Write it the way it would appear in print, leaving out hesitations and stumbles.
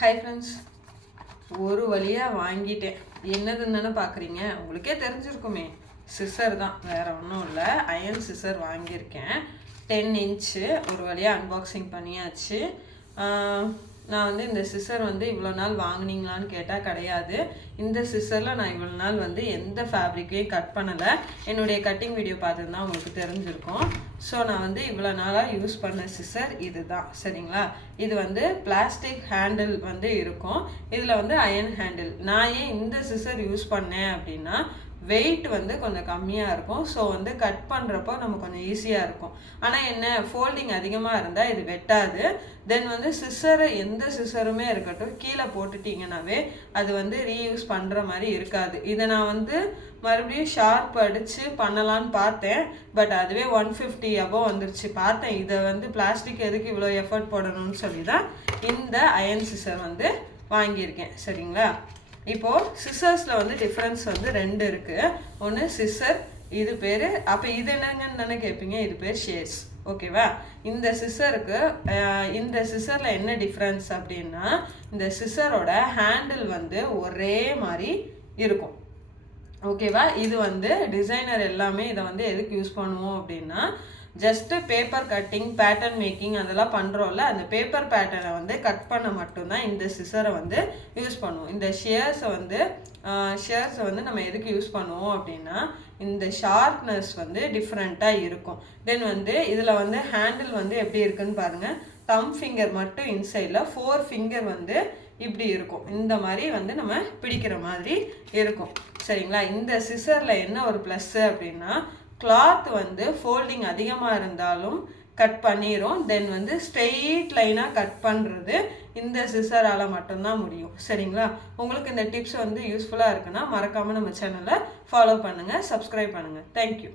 Hi friends, ஒரு வழியாக வாங்கிட்டேன். என்னதுன்னு தானே பார்க்குறீங்க, உங்களுக்கே தெரிஞ்சிருக்குமே. சிசர் தான், வேறு ஒன்றும் இல்லை. அயன் சிசர் வாங்கியிருக்கேன். 10 இன்ச்சு ஒரு வழியாக அன்பாக்சிங் பண்ணியாச்சு. நான் இந்த சிசர் இவ்வளோ நாள் வாங்கினீங்களான்னு கேட்டால் கிடையாது. இந்த சிசரில் நான் இவ்வளோ நாள் எந்த ஃபேப்ரிக்கையும் கட் பண்ணலை. என்னுடைய கட்டிங் வீடியோ பார்த்துருந்தா உங்களுக்கு தெரிஞ்சிருக்கும். ஸோ நான் இவ்வளோ நாளாக யூஸ் பண்ண சிசர் இது தான், சரிங்களா. இது பிளாஸ்டிக் ஹேண்டில் இருக்கும். இதில் அயன் ஹேண்டில். நான் ஏன் இந்த சிசர் யூஸ் பண்ணேன் அப்படின்னா, வெயிட் கொஞ்சம் கம்மியாக இருக்கும். ஸோ கட் பண்ணுறப்போ நம்ம கொஞ்சம் ஈஸியாக இருக்கும். ஆனால் என்ன, ஃபோல்டிங் அதிகமாக இருந்தால் இது வெட்டாது. தென் சிசரை எந்த சிசருமே இருக்கட்டும், கீழே போட்டுட்டிங்கனாவே அது ரீயூஸ் பண்ணுற மாதிரி இருக்காது. இதை நான் மறுபடியும் ஷார்ப் அடித்து பண்ணலான்னு பார்த்தேன். பட் அதுவே 150 above வந்துருச்சு. பார்த்தேன் இதை பிளாஸ்டிக் எதுக்கு இவ்வளோ எஃபர்ட் போடணும்னு சொல்லி தான் இந்த அயன் சிசர் வாங்கியிருக்கேன், சரிங்களா. இப்போது சிசர்ஸில் டிஃப்ரென்ஸ் 2 இருக்குது. ஒன்று சிசர், இது பேர். அப்போ இது என்னங்கன்னு தானே கேட்பீங்க, இது பேர் ஷேர்ஸ், ஓகேவா. இந்த சிசருக்கு இந்த சிசரில் என்ன டிஃப்ரென்ஸ் அப்படின்னா, இந்த சிசரோட ஹேண்டில் ஒரே மாதிரி இருக்கும், ஓகேவா. இது டிசைனர் எல்லாமே இதை எதுக்கு யூஸ் பண்ணுவோம் அப்படின்னா, just paper cutting, pattern making அதெல்லாம் பண்ணுறோம்ல, அந்த பேப்பர் பேட்டர்னை கட் பண்ண மட்டும்தான் இந்த சிசரை யூஸ் பண்ணுவோம். இந்த ஷேர்ஸை நம்ம எதுக்கு யூஸ் பண்ணுவோம் அப்படின்னா, இந்த ஷார்ப்னஸ் டிஃப்ரெண்ட்டாக இருக்கும். தென் இதில் ஹேண்டில் எப்படி இருக்குன்னு பாருங்கள். தம் ஃபிங்கர் மட்டும் இன்சைடில், 4 ஃபிங்கர் இப்படி இருக்கும். இந்த மாதிரி நம்ம பிடிக்கிற மாதிரி இருக்கும், சரிங்களா. இந்த சிசரில் என்ன ஒரு ப்ளஸ்ஸு அப்படின்னா, கிளாத் ஃபோல்டிங் அதிகமாக இருந்தாலும் கட் பண்ணிடும். தென் ஸ்ட்ரெயிட் லைனாக கட் பண்ணுறது இந்த சிசரால் மட்டும்தான் முடியும், சரிங்களா. உங்களுக்கு இந்த டிப்ஸ் யூஸ்ஃபுல்லாக இருக்குன்னா மறக்காமல் நம்ம சேனலை ஃபாலோ பண்ணுங்கள், சப்ஸ்கிரைப் பண்ணுங்கள். தேங்க்யூ.